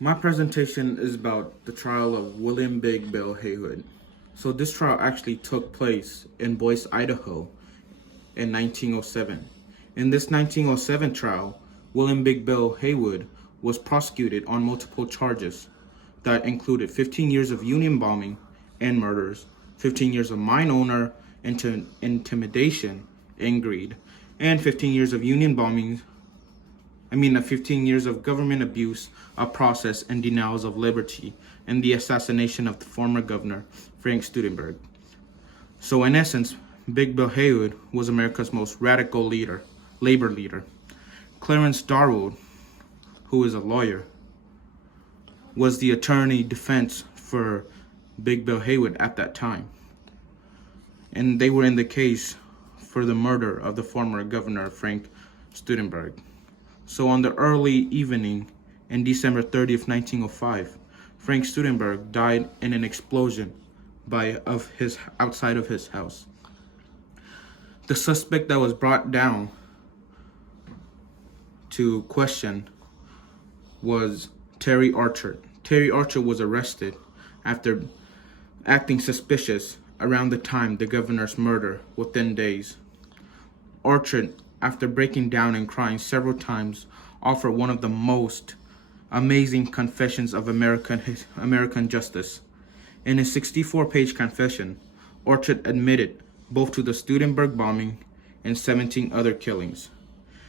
My presentation is about the trial of William Big Bill Haywood. So this trial actually took place in Boise, Idaho in 1907. In this 1907 trial, William Big Bill Haywood was prosecuted on multiple charges that included 15 years of Union bombing and murders, 15 years of mine owner intimidation and greed, and 15 years of Union bombing 15 years of government abuse of process and denials of liberty, and the assassination of the former governor, Frank Studenberg. So in essence, Big Bill Haywood was America's most radical labor leader. Clarence Darwood, who is a lawyer, was the attorney defense for Big Bill Haywood at that time. And they were in the case for the murder of the former governor, Frank Studenberg. So on the early evening in December 30th, 1905, Frank Studenberg died in an explosion outside of his house. The suspect that was brought down to question was Terry Archer. Terry Archer was arrested after acting suspicious around the time the governor's murder within days. Archer, after breaking down and crying several times, offered one of the most amazing confessions of American justice. In his 64-page confession, Archer admitted both to the Studenberg bombing and 17 other killings.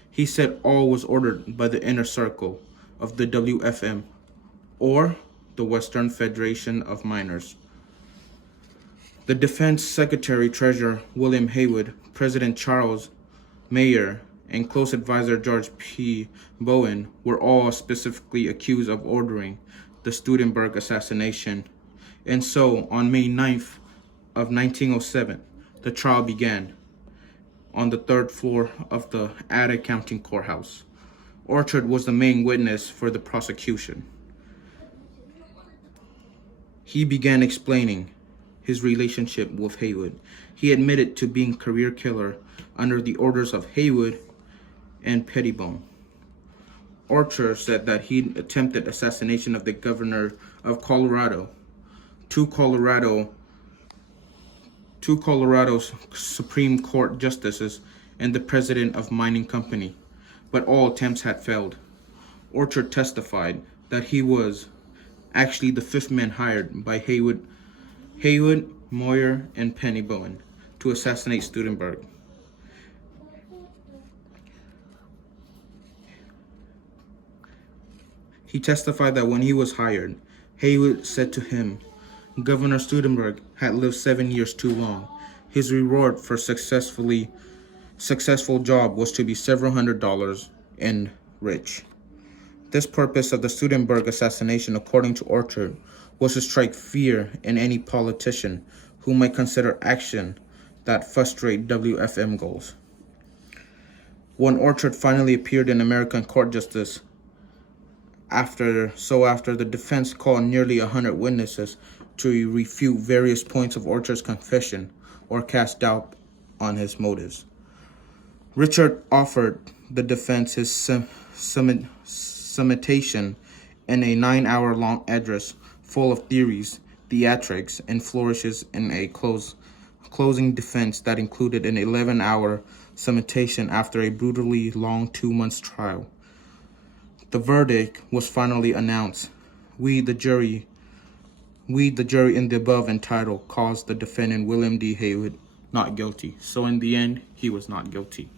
He said all was ordered by the inner circle of the WFM, or the Western Federation of Miners. The Defense Secretary Treasurer William Haywood, President Charles Maier, and close advisor George P. Bowen were all specifically accused of ordering the Studenberg assassination. And so, on May 9th of 1907, the trial began on the third floor of the Ada County Courthouse. Archer was the main witness for the prosecution. He began explaining his relationship with Haywood. He admitted to being career killer under the orders of Haywood and Pettibone. Archer said that he attempted assassination of the governor of Colorado, two Colorado Supreme Court justices, and the president of mining company, but all attempts had failed. Archer testified that he was actually the fifth man hired by Haywood, Moyer, and Pettibone to assassinate Studenberg. He testified that when he was hired, Haywood said to him, Governor Studenberg had lived 7 years too long. His reward for successful job was to be several $100s and rich. This purpose of the Studenberg assassination, according to Archer, was to strike fear in any politician who might consider action that frustrate WFM goals. When Archer finally appeared in American court justice, after the defense called nearly 100 witnesses to refute various points of Archer's confession or cast doubt on his motives, Richard offered the defense his summation in a 9-hour-long address full of theories, theatrics, and flourishes in a closing defense that included an 11-hour summation after a brutally long 2 months trial. The verdict was finally announced. We, the jury in the above entitled, caused the defendant William D. Haywood not guilty. So in the end, he was not guilty.